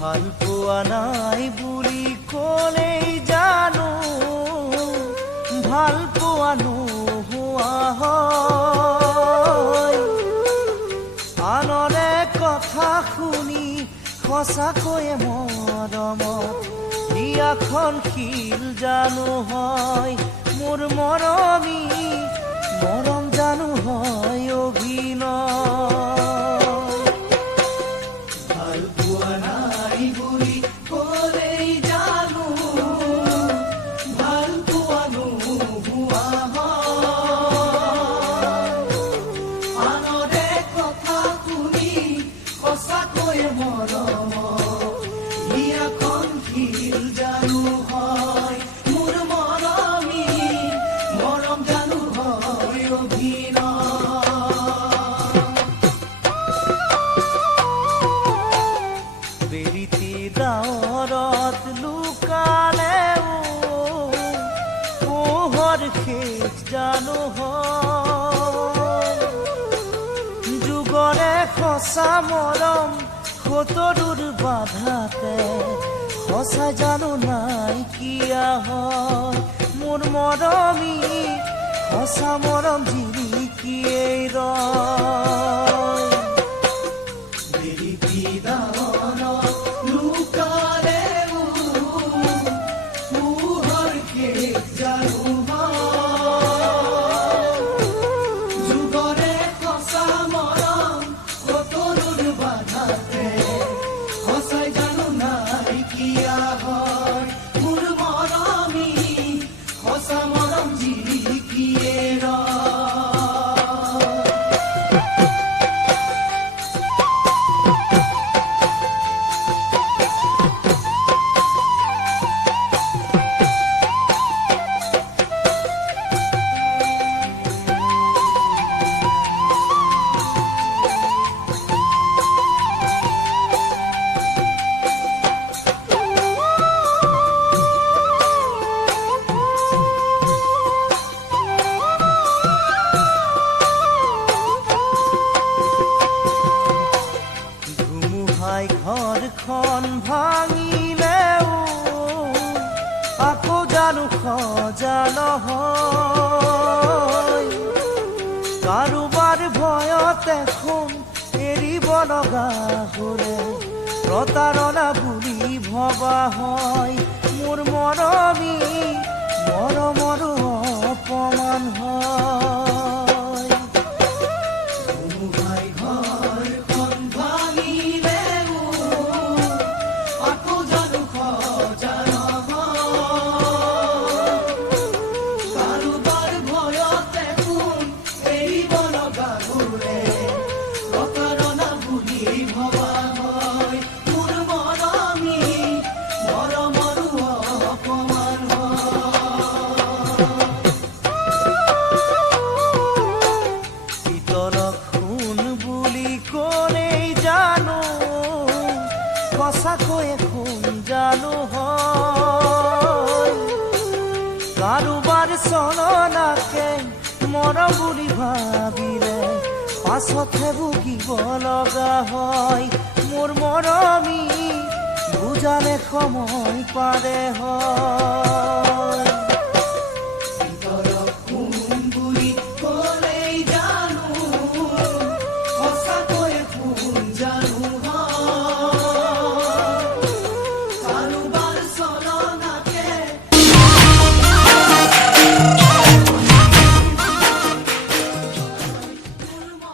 ভাল পোৱা নাই বুলি ক'লেই জানো ভাল পোৱা নোহোৱা হয়। আনৰে কথা শুনি সঁচাকৈয়ে মৰমত বিয়াখন শিল জানো হয়। মোৰ মৰমী মৰম জানো হয় অভিনয়। ডাৱৰত লুকালেও পোহৰ শেষ জানো হয়। যুগৰে সঁচা মৰম সতৰুৰ বাধাতে সঁচা জানো নাইকিয়া হয়। মোৰ মৰমী সঁচা মৰম জিলিকিয়েই ৰয়। ঘৰখন ভাঙিলেও আকৌ জানো সজা নহয়। কাৰোবাৰ ভয়ত এখন এৰিব লগা হ'লে প্ৰতাৰণা বুলি ভবা হয়। মোৰ মৰমী মৰমৰো অপমান হয়। সঁচাকৈয়ে খুন জানো হয়। কাৰোবাৰ চলনাকে মৰম বুলি ভাবিলে পাছতহে ভুগিব লগা হয়। মোৰ মৰমী বুজালে সময় পাৰে হয়।